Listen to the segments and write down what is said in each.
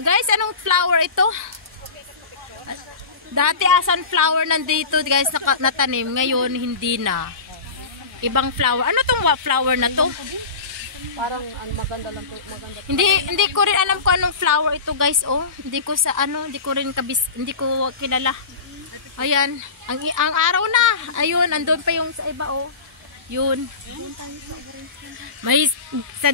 Guys, anong flower ito? Dati sunflower nandito guys natanim, ngayon hindi na. Ibang flower. Ano tong flower na to? Parang maganda lang po, maganda. Hindi ko rin alam kung anong flower ito guys, oh. Hindi ko kilala. Ayan, ang araw na. Ayun, andun pa yung sa iba, oh. Yun.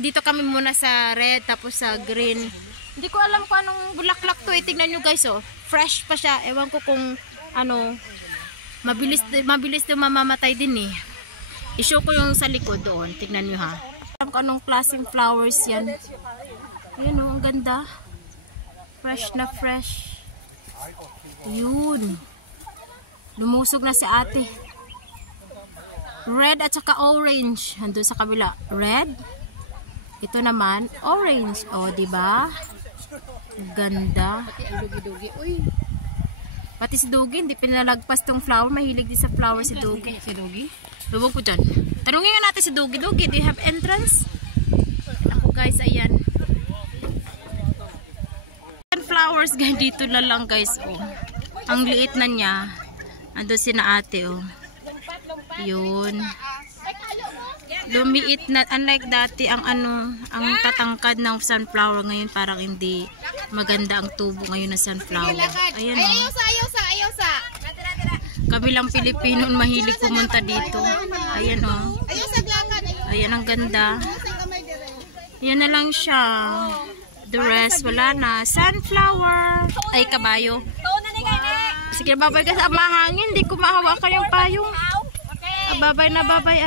Dito kami muna sa red tapos sa green. Hindi ko alam kung anong bulaklak to. Tingnan nyo guys, oh. Fresh pa siya. Ewan ko kung ano, mabilis to mamamatay din eh. I-show ko yung sa likod doon. Tingnan nyo ha. Alam ko anong klaseng flowers yan. Ayan oh, ang ganda. Fresh na fresh. Yun. Lumusog na si ate. Red at saka orange. Andun sa kabila. Red. Ito naman, orange. O, diba? Ganda. Pati ang dugi-dugi. Uy. Pati si Dugi, hindi pinalagpas tong flower. Mahilig din sa flower si Dugi. Si Dugi? Lubog ko dyan. Tanungin nga natin si Dugi. Dugi, do you have entrance? Ako guys, ayan. Flowers guys, dito na lang guys. Oh. Ang liit na niya. Ando si na ate. Oh. Yun. Lumiit na, unlike dati ang ang tatangkad ng sunflower ngayon parang hindi maganda ang tubo ngayon ng sunflower. Ayan o. Ayosa. Kami lang Pilipino mahilig pumunta dito. Ayan o. Ayan ang ganda. Yan na lang siya. The rest wala na. Sunflower. Ay kabayo. Sige babay ka sa mahangin. Hindi ko mahawakan yung payong. Babay na babay.